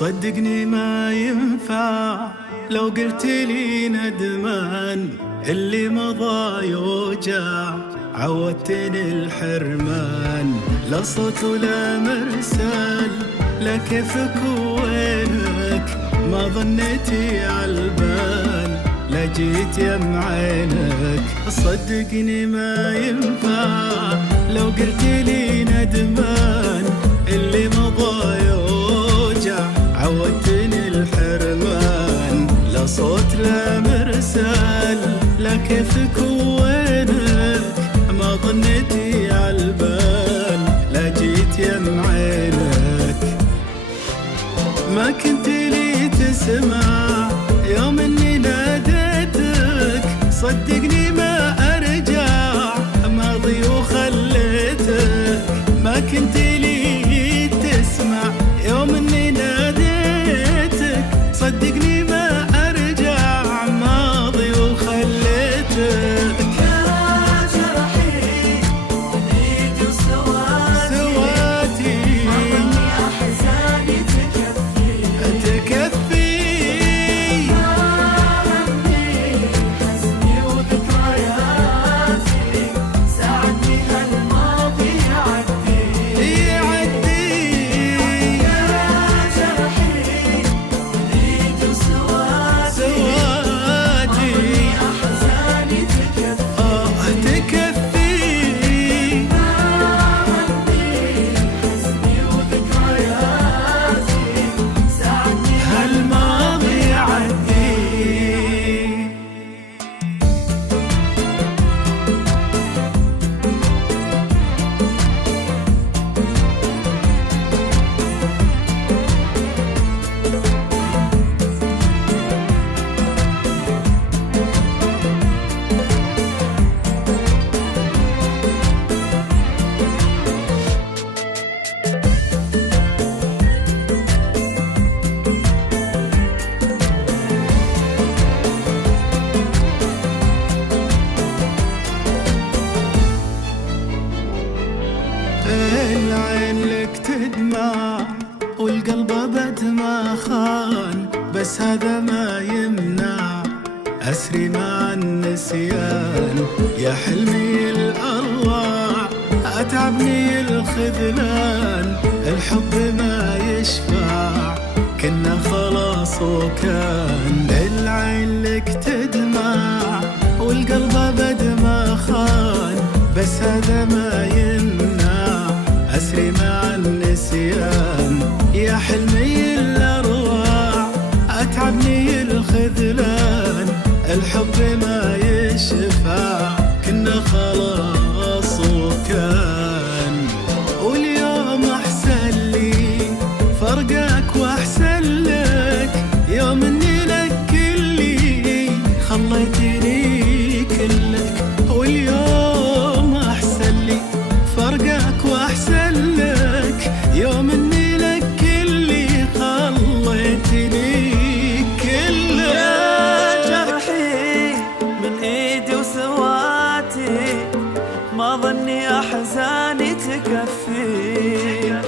صدقني ما ينفع لو قلت لي ندمان، اللي مضى يوجع عودتني الحرمان. لا صوت ولا مرسال، لا كيفك وينك، ما ظنيتي عالبال، لا جيت يم عينك. صدقني ما ينفع لو قلت لي ندمان، اللي مضى يوجع عودتني الحرمان. لا صوت لا مرسال، لا كيفك وينك، ما ظنيتي عالبال، لا جيت يم عينك. ما كنت لي تسمع يوم اني ناديتك، صدقني ما ارجع ماضي وخليتك. ما كنت لي تسمع يوم اني ناديتك، صدقني ما ارجع ماضي وخليتك. العين لك تدمع والقلب ابد ما خان، بس هذا ما يمنع اسري مع النسيان. يا حلمي الارواح اتعبني الخذلان، الحب ما يشفع كنا خلاص وكان. العين لك تدمع والقلب ابد ما خان، بس هذا ما يمنع أسري مع النسيان. يا حلمي الأرواح أتعبني الخذلان، الحب ما يشفع كنا خلاص وكان. واليوم أحسن لي فرقك وأحسن لك، يوم إني لك كلي خليتني كلك. واليوم أحسن لي فرقك وأحسن لك، يوم إني لك كلي خليتني كلك. يا جرحي من إيدي وسواتي، ما ظني أحزاني تكفي.